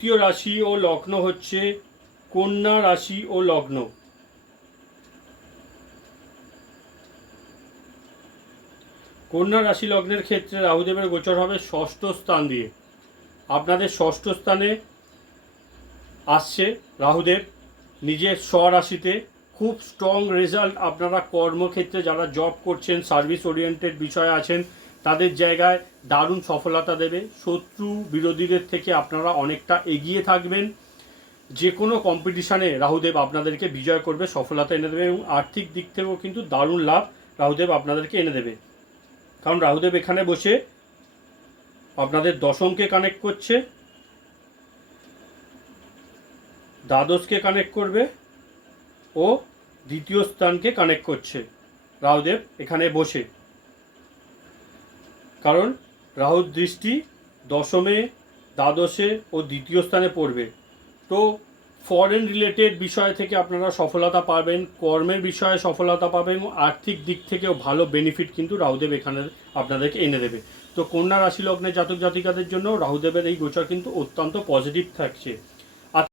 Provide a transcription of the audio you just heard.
তৃতীয় রাশি ও লগ্ন হচ্ছে কন্যা রাশি ও লগ্ন। কন্যা রাশি লগ্নের ক্ষেত্রে রাহুদেবের গোচর হবে ষষ্ঠ স্থান দিয়ে। আপনাদের ষষ্ঠ স্থানে আসছে রাহুদেব নিজের স্বরাশিতে। খুব স্ট্রং রেজাল্ট আপনারা কর্মক্ষেত্রে যারা জব করছেন, সার্ভিস ওরিয়েন্টেড বিষয়ে আছেন, তাদের জায়গায় দারুণ সফলতা দেবে। শত্রু বিরোধীদের থেকে আপনারা অনেকটা এগিয়ে থাকবেন। যে কোনো কম্পিটিশানে রাহুদেব আপনাদেরকে বিজয় করবে, সফলতা এনে দেবে, এবং আর্থিক দিক থেকেও কিন্তু দারুণ লাভ রাহুদেব আপনাদেরকে এনে দেবে। কারণ রাহুদেব এখানে বসে আপনাদের দশমকে কানেক্ট করছে, দ্বাদশকে কানেক্ট করবে ও দ্বিতীয় স্থানকে কানেক্ট করছে রাহুদেব এখানে বসে। কারণ রাহুর দৃষ্টি দশমে, দ্বাদশে ও দ্বিতীয় স্থানে পড়বে। তো ফরেন রিলেটেড বিষয় থেকে আপনারা সফলতা পাবেন, কর্মের বিষয়ে সফলতা পাবেন, এবং আর্থিক দিক থেকেও ভালো বেনিফিট কিন্তু রাহুদেব এখানে আপনাদেরকে এনে দেবে। তো কন্যা রাশি লগ্নের জাতক জাতিকাদের জন্য রাহুদেবের এই গোচর কিন্তু অত্যন্ত পজিটিভ থাকছে।